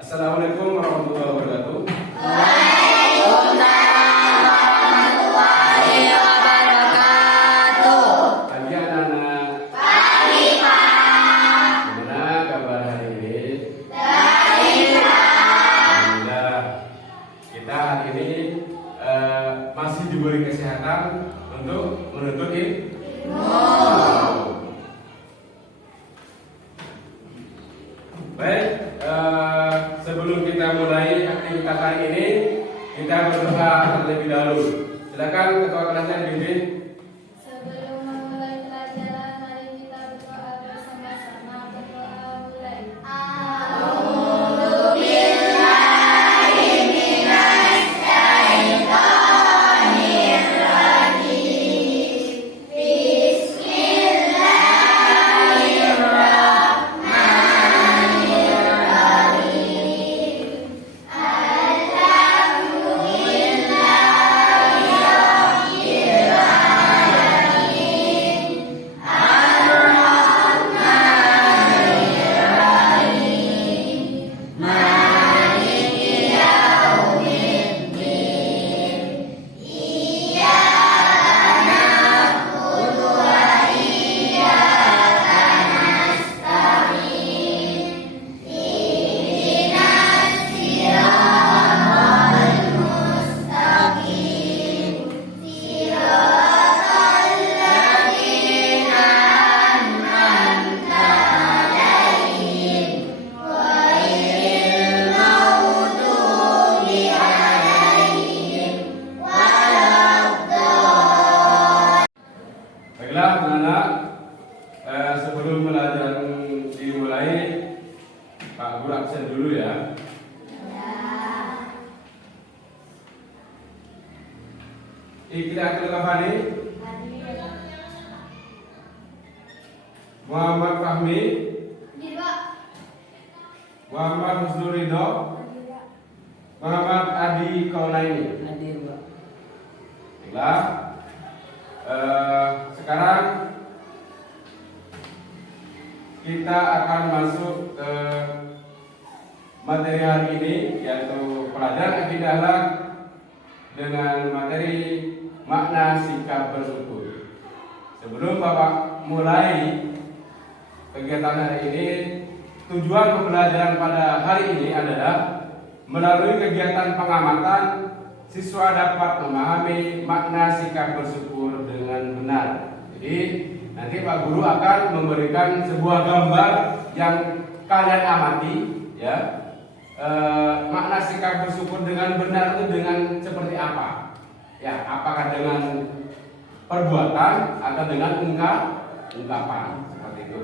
Assalamualaikum warahmatullahi wabarakatuh. Waalaikumsalam warahmatullahi wabarakatuh. Pagi anak-anak. Pagi Pak. Gimana kabar hari ini? Baik Pak. Alhamdulillah. Kita hari ini masih diberi kesehatan untuk menuntut ilmu. Baik, sebelum kita mulai aktivitas hari ini, kita berdoa terlebih dahulu. Silakan ketua kelasnya dipimpin. Sebelum memulai pelajaran, mari kita berdoa bersama-sama. Berdoa mulai. Baiklah anak-anak, sebelum pelajaran dimulai, Pak Guru absen dulu ya. Ikri Akil Kafani, Muhammad Fahmi, Muhammad Husnul Ridho, Muhammad Adi Kaunaini. Baiklah. Sekarang kita akan masuk ke materi hari ini, yaitu pelajaran akidah akhlak dengan materi makna sikap bersyukur. Sebelum Bapak mulai kegiatan hari ini, tujuan pembelajaran pada hari ini adalah melalui kegiatan pengamatan, siswa dapat memahami makna sikap bersyukur dengan benar. Jadi nanti Pak Guru akan memberikan sebuah gambar yang kalian amati, ya. Makna sikap bersyukur dengan benar itu dengan seperti apa? Ya, apakah dengan perbuatan atau dengan ungkapan seperti itu.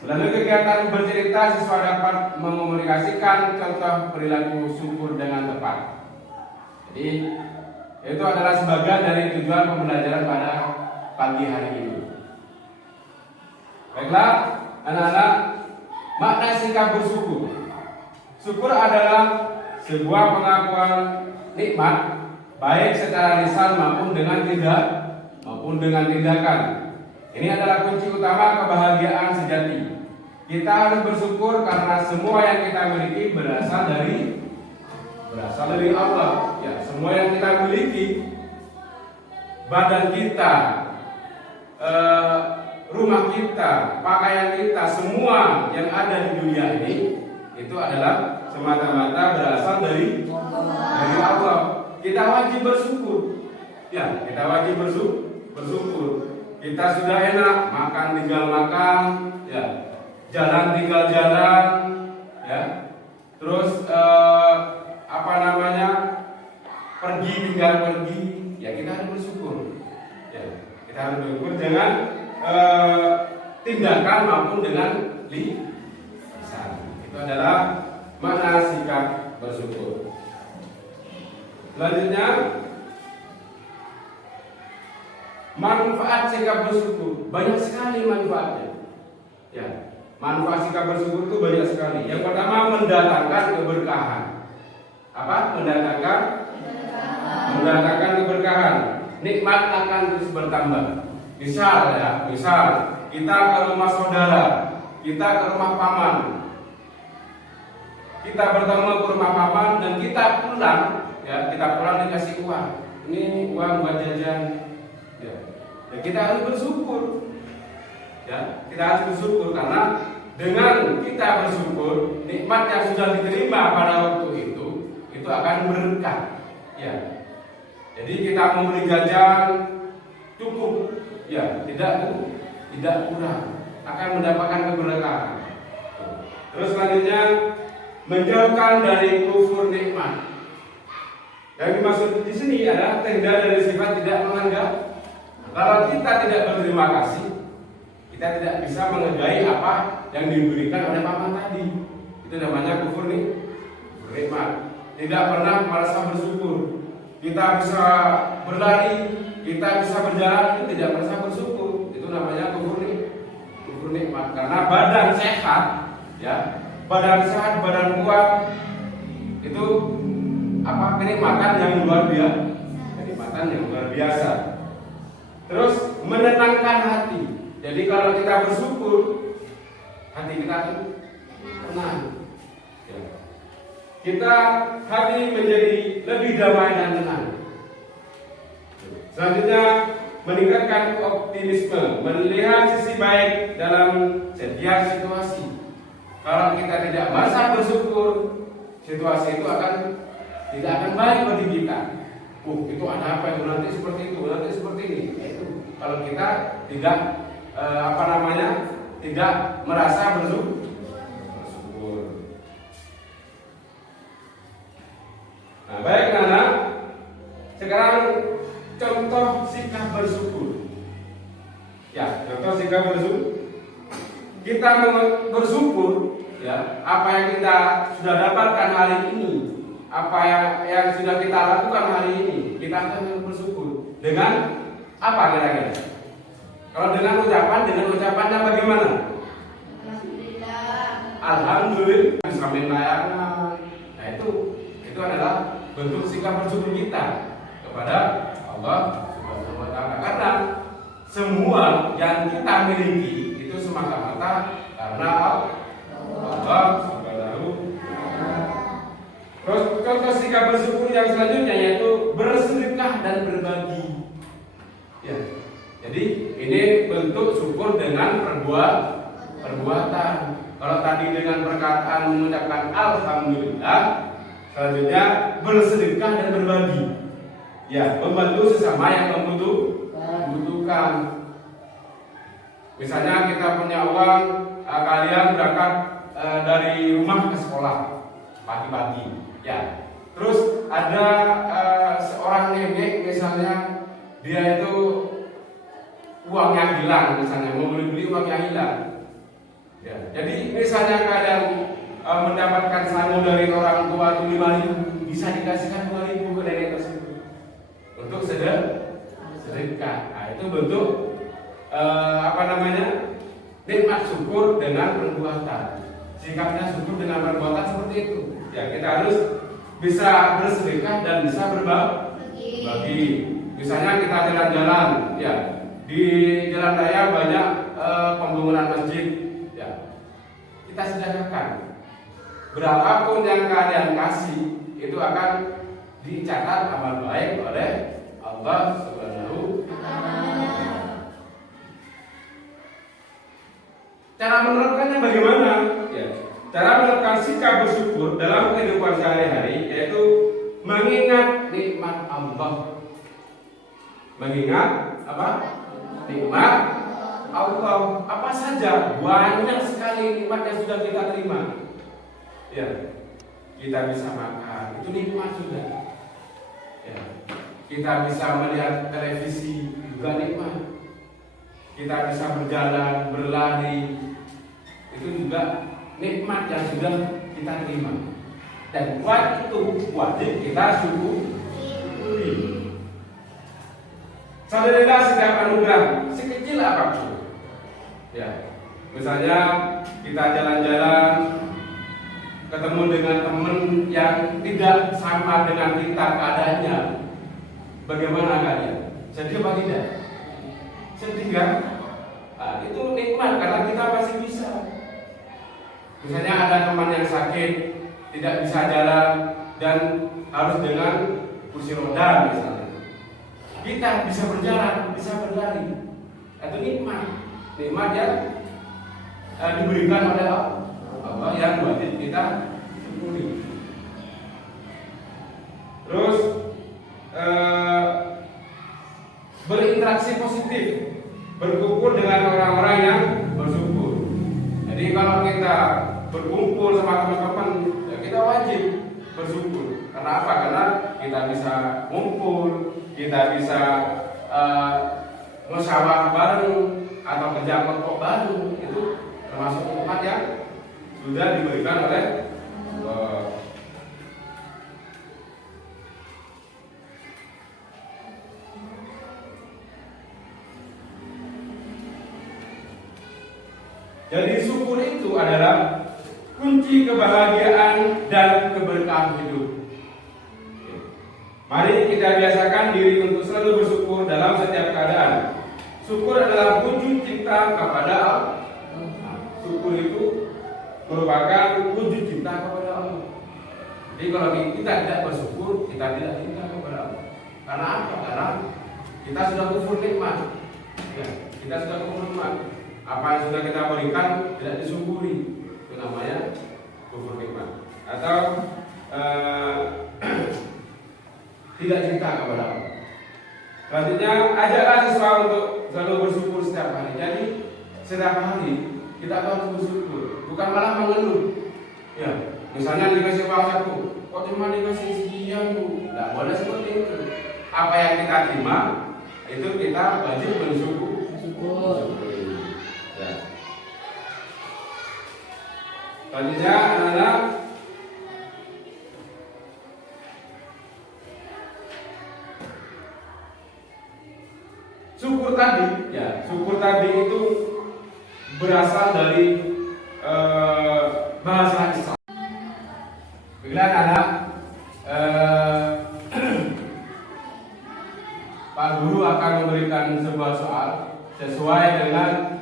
Melalui kegiatan bercerita, siswa dapat mengomunikasikan contoh perilaku syukur dengan tepat. Jadi itu adalah sebagian dari tujuan pembelajaran pada pagi hari ini. Baiklah, anak-anak, makna sikap bersyukur. Syukur adalah sebuah pengakuan nikmat, baik secara lisan maupun dengan tindakan. Ini adalah kunci utama kebahagiaan sejati. Kita harus bersyukur karena semua yang kita miliki berasal dari Allah. Ya, semua yang kita miliki, badan kita, rumah kita, pakaian kita, semua yang ada di dunia ini itu adalah semata-mata berasal dari Allah. Kita wajib bersyukur. Ya, kita wajib bersyukur. Kita sudah enak, makan tinggal makan, ya, jalan tinggal jalan, ya. Terus pergi tinggal pergi, ya kita harus bersyukur. Ya, kita harus bersyukur dengan tindakan maupun dengan lisan. Itu adalah makna sikap bersyukur. Selanjutnya, manfaat sikap bersyukur banyak sekali manfaatnya. Ya, manfaat sikap bersyukur itu banyak sekali. Yang pertama, mendatangkan keberkahan. Apa? Mendatangkan keberkahan. Nikmat akan terus bertambah. Misal kita ke rumah saudara, kita ke rumah paman. Kita bertemu ke rumah paman dan kita pulang, ya, kita pulang dikasih uang. Ini uang buat jajan. Ya. Dan kita harus bersyukur. Ya, kita harus bersyukur karena dengan kita bersyukur, nikmat yang sudah diterima pada waktu itu akan berkah. Ya. Jadi kita memberi jajan cukup, ya, tidak kurang, akan mendapatkan keberkahan. Terus selanjutnya menjauhkan dari kufur nikmat. Yang dimaksud di sini adalah terhindar dari sifat tidak menganggap. Kalau kita tidak berterima kasih, kita tidak bisa menghargai apa yang diberikan oleh paman tadi. Itu namanya kufur nikmat. Tidak pernah merasa bersyukur. Kita bisa berlari, kita bisa berjalan, itu tidak merasa bersyukur. Itu namanya kufur nikmat. Karena badan sehat, ya, badan sehat, badan kuat, itu apa, kenikmatan yang luar biasa. Kenikmatan yang luar biasa. Terus menenangkan hati. Jadi kalau kita bersyukur, hati kita tuh tenang. Ya. Kita hati menjadi lebih damai dan tenang. Selanjutnya meningkatkan optimisme, melihat sisi baik dalam setiap situasi. Kalau kita tidak merasa bersyukur, situasi itu tidak akan baik bagi kita. Itu ada apa itu, nanti seperti itu, nanti seperti ini. Itu kalau kita tidak tidak merasa bersyukur. Nah, baik Nana, sekarang contoh sikap bersyukur. Ya, contoh sikap bersyukur. Kita bersyukur, ya, apa yang kita sudah dapatkan hari ini, apa yang sudah kita lakukan hari ini, kita akan bersyukur. Dengan apa kira-kira? Kalau dengan ucapannya bagaimana? Alhamdulillah, sambil layangan. Nah, itu adalah bentuk sikap bersyukur kita kepada Allah Subhanahu wa taala. Karena semua yang kita miliki itu semata-mata karena Allah Subhanahu wa taala. Terus contoh sikap bersyukur yang selanjutnya yaitu bersedekah dan berbagi. Ya. Jadi ini bentuk syukur dengan perbuatan. Kalau tadi dengan perkataan mengucapkan alhamdulillah, selanjutnya bersedekah dan berbagi. Ya, membantu sesama yang membutuhkan. Misalnya kita punya uang, kalian berangkat dari rumah ke sekolah pagi-pagi. Ya, terus ada seorang nenek misalnya, dia itu uangnya hilang, misalnya mau beli uangnya hilang. Ya, jadi misalnya kalian mendapatkan sangu dari orang tua itu 5.000, bisa dikasihkan 2.000 ke nenek tersebut untuk sedekah. Nah, itu bentuk nikmat syukur dengan perbuatan. Sikapnya syukur dengan perbuatan seperti itu. Ya, kita harus bisa bersedekah dan bisa berbagi. Misalnya kita jalan-jalan, ya, di jalan raya banyak pembangunan masjid, ya, kita sedekahkan. Berapapun yang kalian kasih itu akan dicatat amal baik oleh Allah Subhanahu wa taala. Cara menerapkannya bagaimana? Ya, cara menerapkan sikap bersyukur dalam kehidupan sehari-hari yaitu mengingat nikmat Allah. Mengingat apa? Nikmat Allah. Apa saja? Banyak sekali nikmat yang sudah kita terima. Ya, kita bisa makan, itu nikmat sudah. Ya, kita bisa melihat televisi, juga nikmat. Kita bisa berjalan, berlari, itu juga nikmat yang sudah kita terima. Dan buat itu wajib kita syukuri. Alhamdulillah setiap anugerah sekecil apapun. Ya, misalnya kita jalan-jalan, ketemu dengan teman yang tidak sama dengan kita keadaannya, bagaimana kalian? Sedih apa tidak? Sedih kan? Nah, itu nikmat karena kita masih bisa. Misalnya ada teman yang sakit, tidak bisa jalan dan harus dengan kursi roda misalnya. Kita bisa berjalan, bisa berlari. Itu nikmat yang diberikan oleh Allah yang wajib kita syukuri. Terus berinteraksi positif, berkumpul dengan orang-orang yang bersyukur. Jadi kalau kita berkumpul sama teman-teman, ya kita wajib bersyukur. Karena apa? Karena kita bisa ngumpul, kita bisa musyawarah bareng atau kerja kelompok bareng. Itu termasuk nikmat yang sudah diberikan oleh Allah. Jadi syukur itu adalah kunci kebahagiaan dan keberkahan hidup. Mari kita biasakan diri untuk selalu bersyukur dalam setiap keadaan. Syukur adalah wujud cinta kepada Allah. Syukur itu merupakan wujud cinta kepada Allah. Jadi kalau kita tidak bersyukur, kita tidak cinta kepada Allah. Karena apa? Karena kita sudah kufur nikmat. Ya, kita sudah kufur nikmat. Apa yang sudah kita berikan tidak disyukuri, itu namanya kufur nikmat. Atau tidak cinta kepada Allah. Selanjutnya, ajaklah siswa untuk selalu bersyukur setiap hari. Jadi setiap hari kita harus bersyukur, bukan malah mengeluh. Ya, misalnya dikasih uang satu, kok cuma dikasih sekian bu? Tidak boleh seperti itu. Apa yang kita terima itu kita wajib bersyukur. Ya. Selanjutnya anak-anak syukur tadi itu berasal dari bahasa Islam. Bila anak Pak Guru akan memberikan sebuah soal sesuai dengan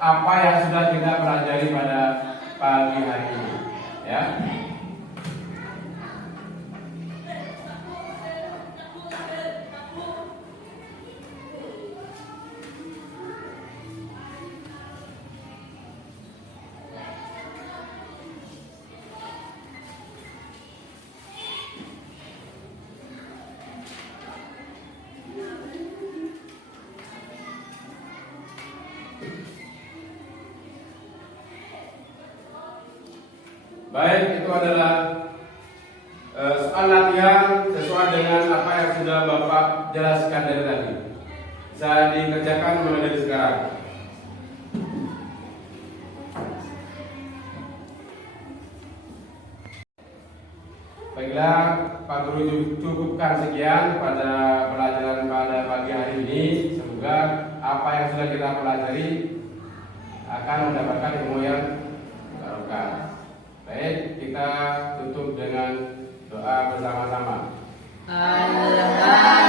apa yang sudah kita pelajari pada pagi hari ini, ya. Baik, itu adalah soal latihan sesuai dengan apa yang sudah Bapak jelaskan dari tadi. Bisa dikerjakan mulai dari sekarang. Baiklah, Pak Guru cukupkan sekian pada pelajaran pada pagi hari ini. Semoga apa yang sudah kita pelajari akan mendapatkan ilmu yang barokah. Baik, kita tutup dengan doa bersama-sama. Allah